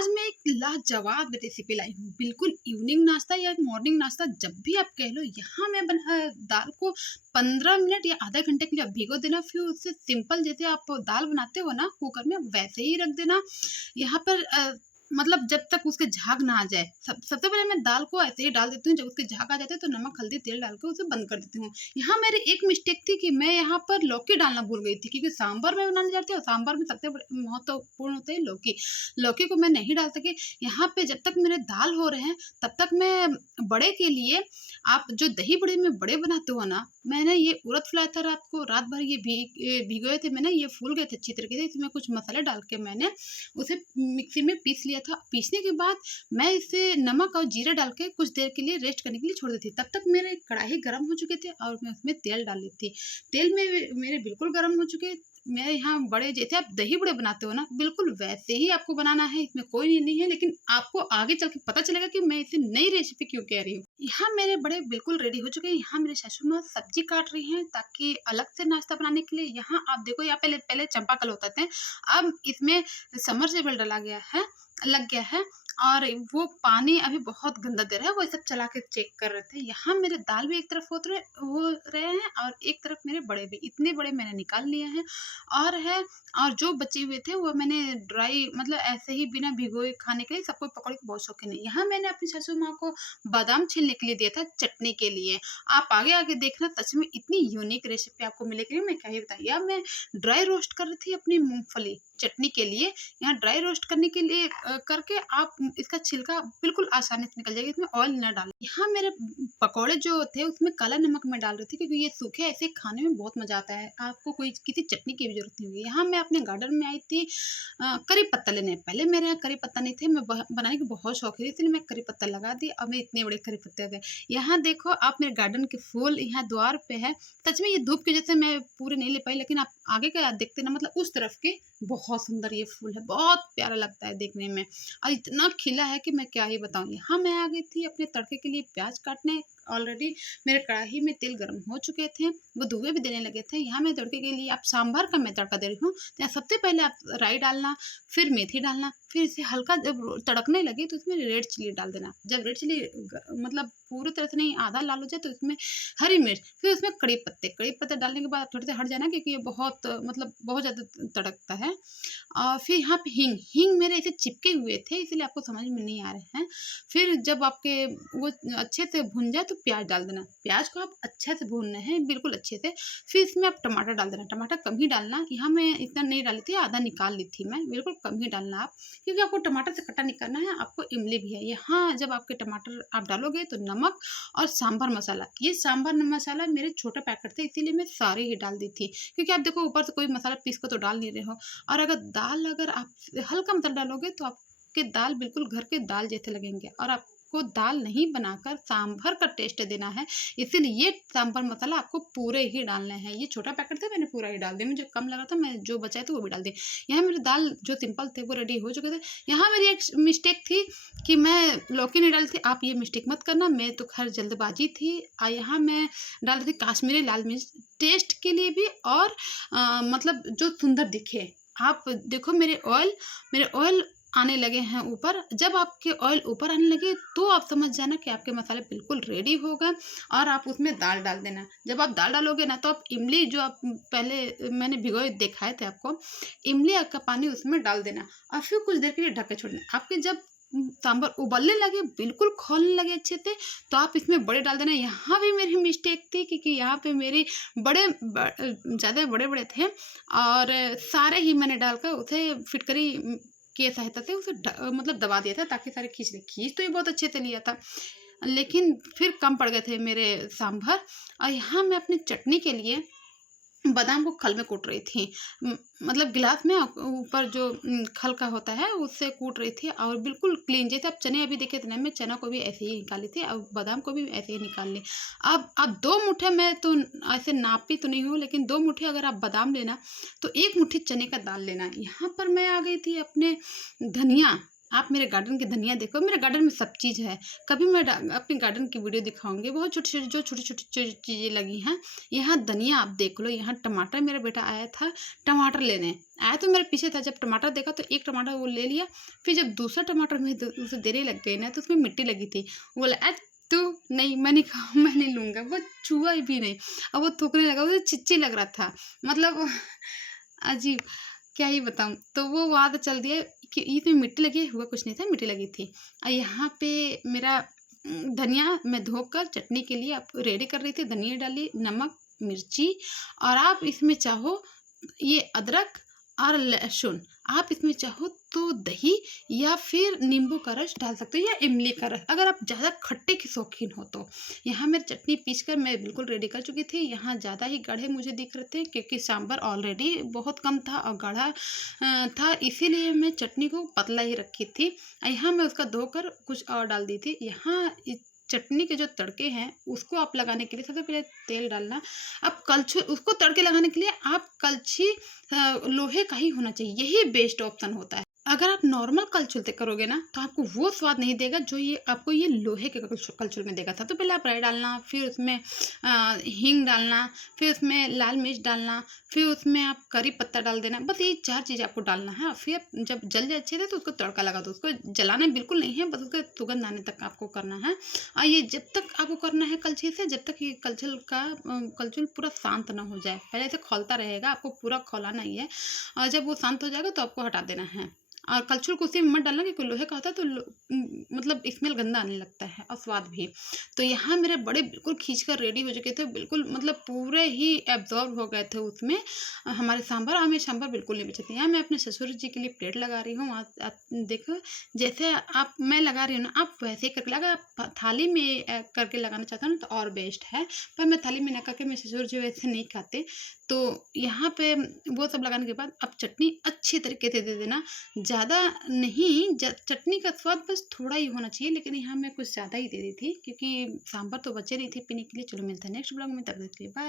आज मैं एक लाजवाब रेसिपी लाई हूँ। बिल्कुल इवनिंग नाश्ता या मॉर्निंग नाश्ता जब भी आप कह लो, यहाँ मैं बना दाल को 15 मिनट या आधा घंटे के लिए आप भिगो देना। फिर उससे सिंपल जैसे आप दाल बनाते हो ना कुकर में, वैसे ही रख देना। यहाँ पर मतलब जब तक उसके झाग ना आ जाए, सबसे पहले मैं दाल को ऐसे ही डाल देती हूँ। जब उसके झाग आ जाते हैं तो नमक हल्दी तेल डाल के उसे बंद कर देती हूँ। यहाँ मेरी एक मिस्टेक थी कि मैं यहाँ पर लौकी डालना भूल गई थी, क्योंकि सांभर में बनाने जाती हूँ। सांभर में सबसे महत्वपूर्ण होते हैं लौकी। लौकी को मैं नहीं डाल सकी। यहाँ पे जब तक मेरे दाल हो रहे हैं तब तक मैं बड़े के लिए, आप जो दही बड़े में बड़े बनाते हो ना, मैंने ये उड़द फुलाया था रात को, रात भर ये भिगोए थे मैंने, ये फूल गए थे अच्छी तरीके से। इसमें कुछ मसाले डाल के मैंने उसे मिक्सी में पीस लिया था। पीसने के बाद मैं इसे नमक और जीरा डाल के कुछ देर के लिए रेस्ट करने के लिए छोड़ दी थी। तब तक मेरे कढ़ाई गर्म हो चुके थे और मैं उसमें तेल डाल ली थी। तेल में मेरे बिल्कुल गर्म हो चुके। मैं यहाँ बड़े जैसे आप दही बड़े बनाते हो ना, बिल्कुल वैसे ही आपको बनाना है। इसमें कोई नहीं है, लेकिन आपको आगे चल के पता चलेगा कि मैं इसे नई रेसिपी क्यों कह रही हूँ। यहाँ मेरे बड़े बिल्कुल रेडी हो चुके हैं। यहाँ मेरे सासू माँ सब्जी काट रही हैं ताकि अलग से नाश्ता बनाने के लिए। यहाँ आप देखो, यहाँ पहले पहले चंपाकल होते थे, अब इसमें समरसेबल डला गया है, लग गया है। और वो पानी अभी बहुत गंदा दे रहा है, वो सब चला के चेक कर रहे थे। यहाँ मेरे दाल भी एक तरफ हो रहे हैं और एक तरफ मेरे बड़े भी। इतने बड़े मैंने निकाल लिए हैं और है। और जो बचे हुए थे वो मैंने ड्राई, मतलब ऐसे ही बिना भिगोए खाने के लिए। सबको पकौड़े के बहुत शौकीन है। यहाँ मैंने अपनी सासू माँ को बादाम छीलने के लिए दिया था चटनी के लिए। आप आगे आगे देखना, सच में इतनी यूनिक रेसिपी आपको मिलेगी, मैं क्या ही बताऊँ। या मैं ड्राई रोस्ट कर रही थी अपनी मूंगफली चटनी के लिए। यहाँ ड्राई रोस्ट करने के लिए करके आप इसका छिलका बिल्कुल आसानी से निकल जाएगा। इसमें ऑयल ना डालें। यहाँ मेरे पकौड़े जो थे उसमें काला नमक मैं डाल रही थी, क्योंकि ये सूखे ऐसे खाने में बहुत मजा आता है। आपको कोई किसी चटनी की भी जरूरत नहीं होगी। यहाँ मैं अपने गार्डन में आई थी करी पत्ता लेने। पहले मेरे यहाँ करी पत्ता नहीं थे, मैं बनाने की बहुत शौकीन थी, इसलिए मैं करी पत्ता लगा दी। अब मैं इतने बड़े करी पत्ते हो गए। यहाँ देखो आप, मेरे गार्डन के फूल यहाँ द्वार पे है। सच में ये धूप की वजह से मैं पूरे नहीं ले पाई, लेकिन आप आगे का देखते ना, मतलब उस तरफ के बहुत सुंदर ये फूल है, बहुत प्यारा लगता है देखने में और इतना खिला है कि मैं क्या ही बताऊँ। यहाँ मैं आ गई थी अपने तड़के के लिए प्याज काटने। ऑलरेडी मेरे कढ़ाई में तेल गर्म हो चुके थे, वो धुएं भी देने लगे थे। यहाँ मैं तड़के के लिए, आप सांभर का मैं तड़का दे रही हूँ, तो यहाँ सबसे पहले आप राई डालना, फिर मेथी डालना, फिर इसे हल्का जब तड़कने लगे तो इसमें रेड चिली डाल देना। जब रेड चिली मतलब पूरी तरह से नहीं, आधा लाल हो जाए, तो इसमें हरी मिर्च, फिर उसमें कड़ी पत्ते डालने के बाद थोड़े से हट जाना, क्योंकि ये बहुत मतलब बहुत ज़्यादा तड़कता है। और फिर यहाँ पे हींग मेरे ऐसे चिपके हुए थे, इसलिए आपको समझ में नहीं आ रहे हैं। फिर जब आपके वो अच्छे से भुन जाए तो प्याज डाल देना। प्याज को आप अच्छे से भूनना है, बिल्कुल अच्छे से। फिर इसमें आप टमाटर डाल देना। टमाटर कम ही डालना। यहाँ मैं इतना नहीं डाली थी, आधा निकाल ली थी मैं। बिल्कुल कम ही डालना आप, क्योंकि आपको टमाटर से खट्टा नहीं करना है, आपको इमली भी है। यहाँ जब आपके टमाटर आप डालोगे तो नमक और सांभर मसाला, ये सांभर मसाला मेरे छोटे पैकेट थे, इसीलिए मैं सारे ही डाल दी थी। क्योंकि आप देखो ऊपर से कोई मसाला पीस को तो डाल नहीं रहे हो। और अगर आप हल्का मसाला डालोगे तो आपके दाल बिल्कुल घर के दाल जैसे लगेंगे। और आपको दाल नहीं बनाकर सांभर का टेस्ट देना है, इसीलिए ये सांभर मसाला आपको पूरे ही डालने हैं। ये छोटा पैकेट था, मैंने पूरा ही डाल दिया। मुझे कम लगा था, मैं जो बचाए थे वो भी डाल दिए। यहाँ मेरे दाल जो सिंपल थे वो रेडी हो चुके थे। यहाँ मेरी एक मिस्टेक थी कि मैं लौकी नहीं डाली थी। आप ये मिस्टेक मत करना, मैं तो खैर जल्दबाजी थी। यहाँ मैं डाल रही थी काश्मीरी लाल मिर्च, टेस्ट के लिए भी, और मतलब जो सुंदर दिखे। आप देखो मेरे ऑयल आने लगे हैं ऊपर। जब आपके ऑयल ऊपर आने लगे तो आप समझ जाना कि आपके मसाले बिल्कुल रेडी हो गए। और आप उसमें दाल डाल देना। जब आप दाल डालोगे ना, तो आप इमली जो आप पहले मैंने भिगोए दिखाए थे आपको, इमली का पानी उसमें डाल देना और फिर कुछ देर के लिए ढक के छोड़ देना। आपके जब सांभर उबलने लगे, बिल्कुल खौलने लगे अच्छे से, तो आप इसमें बड़े डाल देना। यहाँ भी मेरी मिस्टेक थी, क्योंकि यहाँ पे मेरी ज़्यादा बड़े बड़े थे और सारे ही मैंने डालकर उसे फिटकरी की सहायता से उसे मतलब दबा दिया था, ताकि सारे खींच तो ये बहुत अच्छे से लिया था, लेकिन फिर कम पड़ गए थे मेरे सांभर। और यहाँ मैं अपनी चटनी के लिए बादाम को खल में कूट रही थी। मतलब गिलास में ऊपर जो खल का होता है उससे कूट रही थी, और बिल्कुल क्लीन, जैसे आप चने अभी देखे थे ना, मैं चना को भी ऐसे ही निकाली थी और बादाम को भी ऐसे ही निकाल ली। अब 2 मुट्ठे, मैं तो ऐसे नापी तो नहीं हूँ, लेकिन 2 मुट्ठे अगर आप बादाम लेना तो 1 मुट्ठी चने का दाल लेना। यहाँ पर मैं आ गई थी अपने धनिया आप मेरे गार्डन की धनिया देखो, मेरे गार्डन में सब चीज़ है। कभी मैं अपने गार्डन की वीडियो दिखाऊँगी, बहुत छोटी-छोटी जो छोटी-छोटी चीज़ें लगी हैं। यहाँ धनिया आप देख लो, यहाँ टमाटर मेरा बेटा आया था टमाटर लेने। आया तो मेरे पीछे था, जब टमाटर देखा तो एक टमाटर वो ले लिया, फिर जब दूसरा टमाटर मैं द उसे देने लग गई ना, तो उसमें मिट्टी लगी थी। वो बोला, तू नहीं, मैंने कहा मैं नहीं लूँगा। वो छुआ भी नहीं और वो थूकने लगा, उसे चिच्ची लग रहा था। मतलब अजीब, क्या ही बताऊँ। तो वो वहाँ पे चल दिया कि इसमें मिट्टी लगी है, हुआ कुछ नहीं था, मिट्टी लगी थी। यहाँ पे मेरा धनिया मैं धोकर चटनी के लिए अब रेडी कर रही थी, धनिया डाली, नमक, मिर्ची और आप इसमें चाहो ये अदरक और लहसुन, आप इसमें चाहो तो दही या फिर नींबू का रस डाल सकते हो या इमली का रस, अगर आप ज़्यादा खट्टे की शौकीन हो तो। यहाँ मैं चटनी पीसकर मैं बिल्कुल रेडी कर चुकी थी। यहाँ ज़्यादा ही गाढ़े मुझे दिख रहे थे क्योंकि सांभर ऑलरेडी बहुत कम था और गाढ़ा था, इसीलिए मैं चटनी को पतला ही रखी थी। यहाँ मैं उसका धोकर कुछ और डाल दी थी। यहाँ चटनी के जो तड़के हैं उसको आप लगाने के लिए सबसे पहले तेल डालना। अब कलछुल उसको तड़के लगाने के लिए आप कलछी लोहे का ही होना चाहिए, यही बेस्ट ऑप्शन होता है। अगर आप नॉर्मल कलछुल से करोगे ना तो आपको वो स्वाद नहीं देगा जो ये आपको ये लोहे के कलछुल में देगा। सबसे पहले आप राई डालना, फिर उसमें हींग डालना, फिर उसमें लाल मिर्च डालना, फिर उसमें आप करी पत्ता डाल देना। बस ये 4 चीज़ आपको डालना है। फिर आप जब जल जाए अच्छे से तो उसको तड़का लगा दो। उसको जलाना बिल्कुल नहीं है, बस उसका सुगंध आने तक आपको करना है। और ये जब तक आपको करना है कलछी से, जब तक ये कलछुल पूरा शांत ना हो जाए। पहले ऐसे खौलता रहेगा, आपको पूरा खौलाना ही है और जब वो शांत हो जाएगा तो आपको हटा देना है। और कलछुल को उसी में मत डालना क्योंकि लोहे का होता है तो मतलब स्मेल गंदा आने लगता है और स्वाद भी। तो यहाँ मेरे बड़े बिल्कुल खींच कर रेडी हो चुके थे, बिल्कुल मतलब पूरे ही एब्जॉर्ब हो गए थे उसमें हमारे सांभर। और मेरे सांभर बिल्कुल नहीं बचे थे। यहाँ मैं अपने ससुर जी के लिए प्लेट लगा रही हूँ। आप देखो, जैसे आप मैं लगा रही हूँ ना, आप वैसे ही करके लगा। आप थाली में करके लगाना चाहते हो ना तो और बेस्ट है, पर मैं थाली में ना करके मेरे ससुर जी वैसे नहीं खाते। तो यहाँ पे वो सब लगाने के बाद आप चटनी अच्छी तरीके से दे देना, ज़्यादा नहीं। चटनी का स्वाद बस थोड़ा ही होना चाहिए, लेकिन यहाँ मैं कुछ ज़्यादा ही दे दी थी क्योंकि सांभर तो बचे नहीं थे पीने के लिए। चलो मिलता है नेक्स्ट ब्लॉग में, तब तक के लिए बाय।